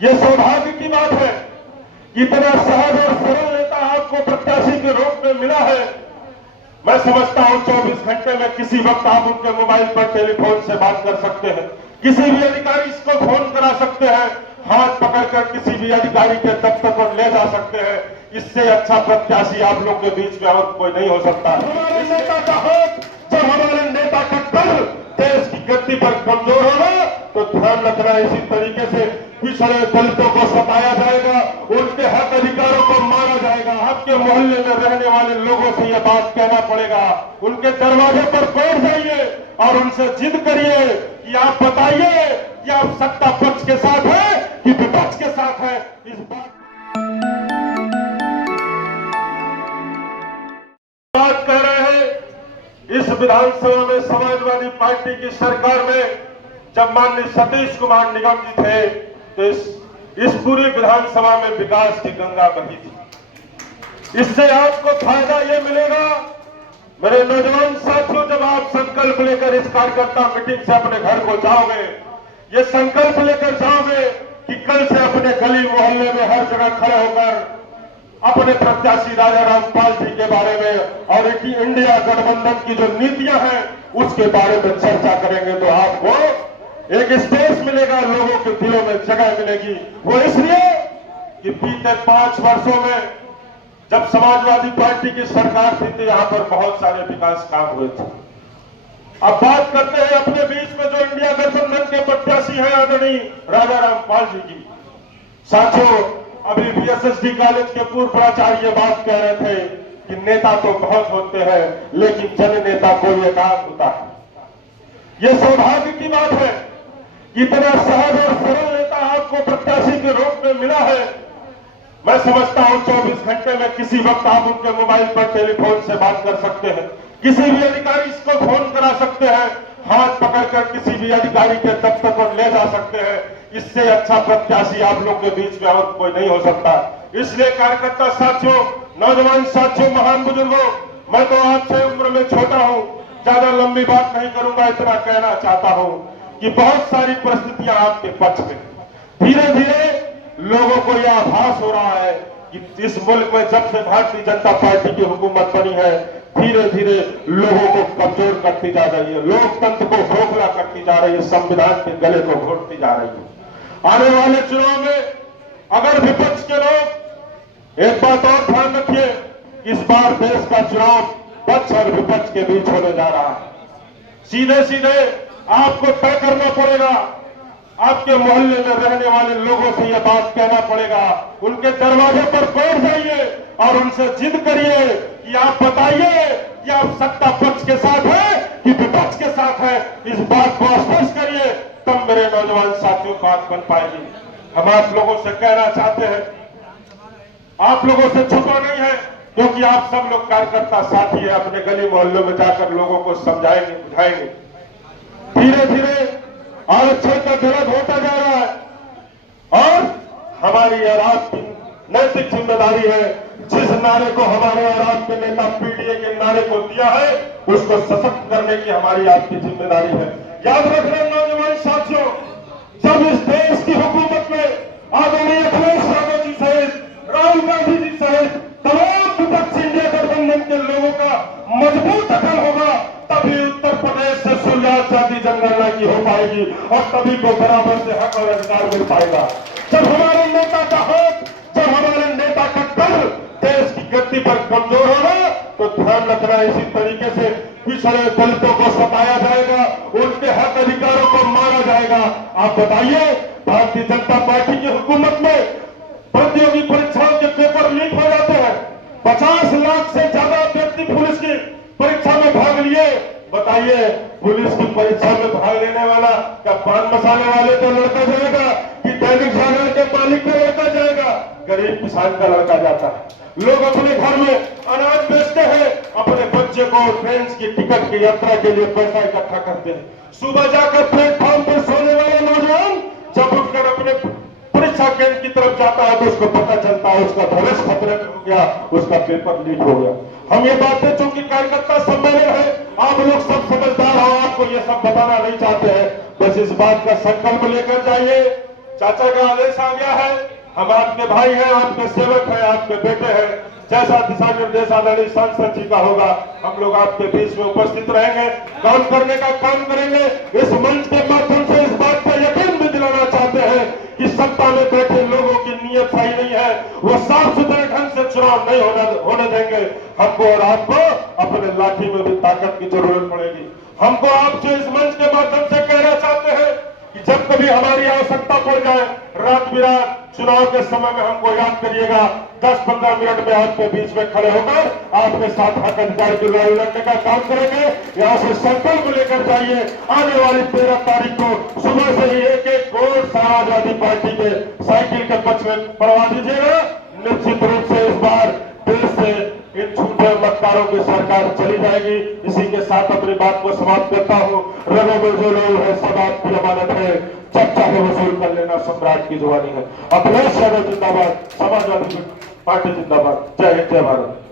ये सौभाग्य की बात है कि इतना सहज और सरल नेता आपको प्रत्याशी के रूप में मिला है। मैं समझता हूं 24 घंटे में किसी वक्त आप उनके मोबाइल पर टेलीफोन से बात कर सकते हैं, किसी भी अधिकारी इसको फोन करा सकते हैं, हाथ पकड़कर किसी भी अधिकारी के दफ्तर पर ले जा सकते हैं। इससे अच्छा प्रत्याशी आप लोग के बीच में और कोई नहीं हो सकता। हमारे नेता का हाथ, जब हमारे नेता का कल देश की गद्दी पर कमजोर होगा तो ध्यान रखना, इसी तरीके से पिछड़े दलितों को सताया जाएगा, उनके हक अधिकारों को मारा जाएगा। आपके मोहल्ले में रहने वाले लोगों से यह बात कहना पड़ेगा, उनके दरवाजे पर बैठ जाइए और उनसे जिद करिए कि आप बताइए कि आप सत्ता पक्ष के साथ हैं कि विपक्ष के साथ हैं। इस बात कह रहे हैं। इस विधानसभा में समाजवादी पार्टी की सरकार में जब माननीय सतीश कुमार निगम जी थे तो इस पूरी विधानसभा में विकास की गंगा बही थी। इससे आपको फायदा ये मिलेगा मेरे नौजवान साथियों, जब आप संकल्प लेकर इस कार्यकर्ता मीटिंग से अपने घर को जाओगे, ये संकल्प लेकर जाओगे कि कल से अपने गली मोहल्ले में हर जगह खड़े होकर अपने प्रत्याशी राजा रामपाल जी के बारे में और इंडिया गठबंधन की जो नीतियां हैं उसके बारे में चर्चा करेंगे, तो आपको एक स्पेस मिलेगा, लोगों के दिलों में जगह मिलेगी। वो इसलिए कि बीते 5 वर्षों में जब समाजवादी पार्टी की सरकार थी तो यहां पर बहुत सारे विकास काम हुए थे। अब बात करते हैं अपने बीच में जो इंडिया गठबंधन के प्रत्याशी हैं आदरणीय राजा रामपाल जी की। साथियों, अभी बीएसएसडी कॉलेज के पूर्व प्राचार्य ये बात कह रहे थे कि नेता तो बहुत होते हैं लेकिन जन नेता कोई एकाध होता है। ये सौभाग्य की बात है कि इतना सहज और सरल नेता आपको प्रत्याशी के रूप में मिला है। मैं समझता हूं 24 घंटे में किसी वक्त आप उनके मोबाइल पर टेलीफोन से बात कर सकते हैं, किसी भी अधिकारी इसको फोन करा सकते हैं, हाथ पकड़कर किसी भी अधिकारी के दफ्तर पर ले जा सकते हैं। इससे अच्छा प्रत्याशी आप लोग के बीच में और कोई नहीं हो सकता। इसलिए कार्यकर्ता साथियों, नौजवान साथियों, महान बुजुर्गों, मैं तो आपसे उम्र में छोटा हूं, ज्यादा लंबी बात नहीं करूंगा। इतना कहना चाहता हूं कि बहुत सारी परिस्थितियां आपके पक्ष में, धीरे धीरे लोगों को यह आभास हो रहा है कि इस मुल्क में जब से भारतीय जनता पार्टी की हुकूमत बनी है धीरे धीरे लोगों को कमजोर करती जा रही है, लोकतंत्र को खोखला करती जा रही है, संविधान के गले को घोटती जा रही है। आने वाले चुनाव में अगर विपक्ष के लोग, एक बात और ध्यान रखिए, इस बार देश का चुनाव पक्ष और विपक्ष के बीच होने जा रहा है। सीधे सीधे आपको तय करना पड़ेगा, आपके मोहल्ले में रहने वाले लोगों से यह बात कहना पड़ेगा, उनके दरवाजे पर बैठ जाइए और उनसे जिद करिए कि आप बताइए कि आप सत्ता पक्ष के साथ हैं कि विपक्ष के साथ हैं। इस बात को स्पष्ट करिए, तब मेरे नौजवान साथियों बात बन पाएगी। हम आप लोगों से कहना चाहते हैं, आप लोगों से छुपा नहीं है, क्योंकि आप सब लोग कार्यकर्ता साथी है, अपने गली मोहल्लों में जाकर लोगों को समझाएंगे, बुझाएंगे। धीरे धीरे आरक्षण का गलत होता जा रहा है और हमारी और आपकी नैतिक जिम्मेदारी है, जिस नारे को हमारे और आपके नेता पीडीए के नारे को दिया है उसको सशक्त करने की हमारी आपकी जिम्मेदारी है। याद रखना नौजवान साथियों, जब इस देश की हुकूमत में आदरणीय अखिलेश यादव जी सहित, राहुल गांधी जी सहित तमाम विपक्षी इंडिया गठबंधन के लोगों का मजबूत दखल होगा, तभी उत्तर प्रदेश से शुरुआत जाति जनगणना की हो पाएगी और तभी को बराबर से हक और अधिकार मिल पाएगा। जब हमारे नेता का हाथ, जब हमारे नेता का कल देश की गद्दी पर कमजोर होगा तो ध्यान रखना, इसी तरीके से पिछड़े दलितों को सताया जाएगा, उनके हक अधिकारों को मारा जाएगा। आप बताइए, भारतीय जनता पार्टी की हुकूमत में प्रतियोगी परीक्षाओं के पेपर लीक हो जाते हैं, 50 लाख से ज्यादा व्यक्ति पुलिस की परीक्षा में भाग लिए। बताइए, पुलिस की परीक्षा में भाग लेने वाला क्या पान मसाले वाले का लड़का जाएगा कि दैनिक जागरण के मालिक का लड़का जाएगा? गरीब किसान का लड़का जाता है। लोग अपने घर में अनाज बेचते हैं, अपने बच्चे को ट्रेन की टिकट की यात्रा के लिए पैसा इकट्ठा करते हैं। सुबह जाकर प्लेटफॉर्म पर सोने वाले नौजवान जब उठकर अपने परीक्षा केंद्र की तरफ जाता है तो उसको पता चलता है उसका भविष्य खतरे में हो गया, उसका पेपर लीक हो गया। हम ये बातें चूंकि कार्यकर्ता सम्मेलन है, आप लोग सब समझदार हो, आपको ये सब बताना नहीं चाहते हैं, बस इस बात का संकल्प लेकर जाइए, चाचा का आदेश आ गया है, हम आपके भाई हैं, आपके सेवक हैं, आपके बेटे हैं। जैसा दिशा निर्देश आदरणीय सांसद जी का होगा, हम लोग आपके बीच में उपस्थित रहेंगे, काम करने का काम करेंगे। इस मंच के माध्यम से इस बात का यकीन भी दिलाना चाहते हैं कि सत्ता में बैठे लोगों की नीयत सही नहीं है, वो साफ सुथरे ढंग से चुनाव नहीं होने देंगे। हमको और आपको अपने लाठी में भी ताकत की जरूरत पड़ेगी। हमको आपसे इस मंच के माध्यम से कहना चाहते हैं कि जब कभी हमारी आवश्यकता पड़ जाए, रात बिरात चुनाव के समय में हमको याद करिएगा। 10-15 मिनट में आपके बीच में खड़े होकर आपके साथ हक अधिकार की लड़ाई लड़ने का काम करेंगे। यहाँ से संकल्प लेकर जाइए, आने वाली 13 तारीख को सुबह से ही एक वोट समाजवादी पार्टी के साइकिल के पक्ष में पड़वा दीजिएगा। निश्चित रूप से इस बार देश से इन झूठे मतदारों की सरकार चली जाएगी। इसी के साथ अपनी बात को समाप्त करता हूँ। रगों में जो लोग है सब आपकी अमानत है, जब चाहे वसूल कर लेना, सम्राट की जुबानी है। अखिलेश यादव जिंदाबाद, समाजवादी पार्टी जिंदाबाद। जय हिंद, जय भारत।